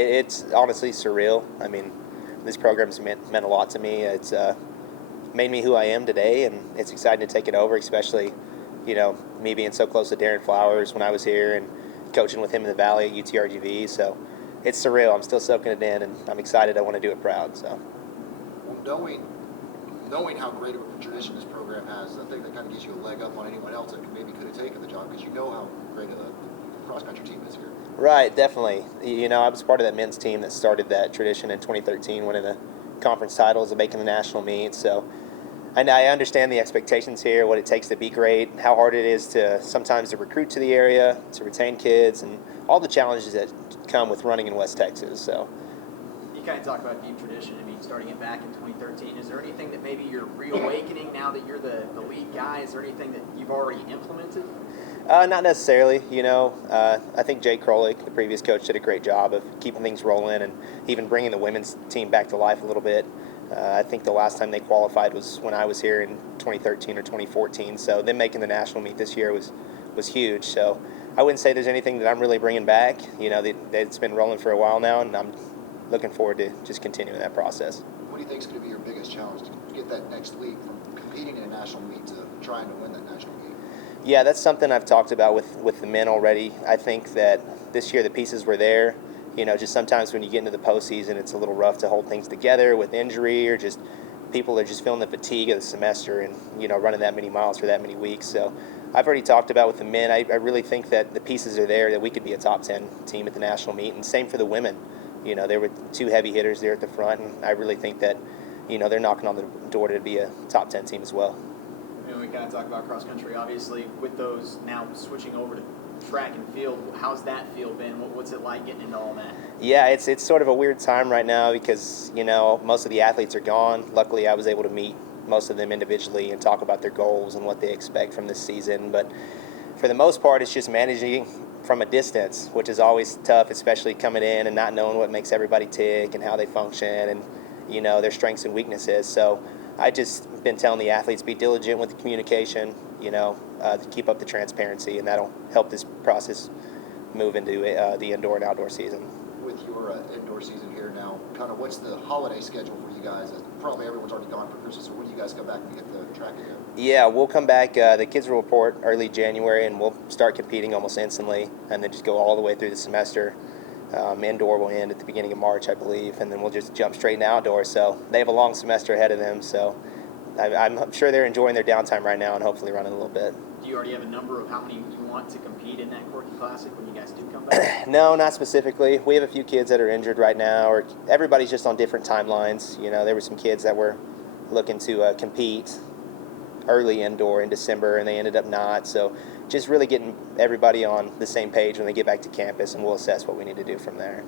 it's honestly surreal. I mean, this program's meant a lot to me. It's made me who I am today, and it's exciting to take it over, especially, me being so close to Darren Flowers when I was here and coaching with him in the Valley at UTRGV. So it's surreal. I'm still soaking it in, and I'm excited. I want to do it proud. So. Well, knowing how great of a tradition this program has, I think that kind of gives you a leg up on anyone else that maybe could have taken the job, because you know how great a cross-country team is here. Right, definitely. I was part of that men's team that started that tradition in 2013, winning the conference titles and making the national meet. So I understand the expectations here, what it takes to be great, how hard it is to sometimes to recruit to the area, to retain kids, and all the challenges that come with running in West Texas. So. You kind of talk about deep tradition. I mean, starting it back in 2013. Is there anything that maybe you're reawakening now that you're the lead guy? Is there anything that you've already implemented? Not necessarily. I think Jay Krolik, the previous coach, did a great job of keeping things rolling and even bringing the women's team back to life a little bit. I think the last time they qualified was when I was here in 2013 or 2014. So them making the national meet this year was huge. So I wouldn't say there's anything that I'm really bringing back. It's been rolling for a while now, and I'm looking forward to just continuing that process. What do you think is going to be your biggest challenge to get that next leap from competing in a national meet to trying to win that national meet? Yeah, that's something I've talked about with the men already. I think that this year the pieces were there. Just sometimes when you get into the postseason, it's a little rough to hold things together with injury, or just people are just feeling the fatigue of the semester and, running that many miles for that many weeks. So I've already talked about with the men, I really think that the pieces are there, that we could be a top 10 team at the national meet, and same for the women. There were two heavy hitters there at the front, and I really think that, they're knocking on the door to be a top 10 team as well. We kind of talk about cross country, obviously, with those now switching over to track and field. How's that feel been? What's it like getting into all that? Yeah, it's sort of a weird time right now because, most of the athletes are gone. Luckily, I was able to meet most of them individually and talk about their goals and what they expect from this season. But for the most part, it's just managing from a distance, which is always tough, especially coming in and not knowing what makes everybody tick and how they function and, their strengths and weaknesses. So I just been telling the athletes, be diligent with the communication, to keep up the transparency, and that'll help this process move into the indoor and outdoor season. With your indoor season here now, kind of what's the holiday schedule for you guys? Probably everyone's already gone for Christmas, so when do you guys come back and get the track again? Yeah, we'll come back. The kids will report early January, and we'll start competing almost instantly, and then just go all the way through the semester. Indoor will end at the beginning of March, I believe, and then we'll just jump straight into outdoor. So they have a long semester ahead of them, so I'm sure they're enjoying their downtime right now and hopefully running a little bit. Do you already have a number of how many you want to compete in that Corky Classic when you guys do come back? No, not specifically. We have a few kids that are injured right now, or everybody's just on different timelines. There were some kids that were looking to compete early indoor in December, and they ended up not. So just really getting everybody on the same page when they get back to campus, and we'll assess what we need to do from there.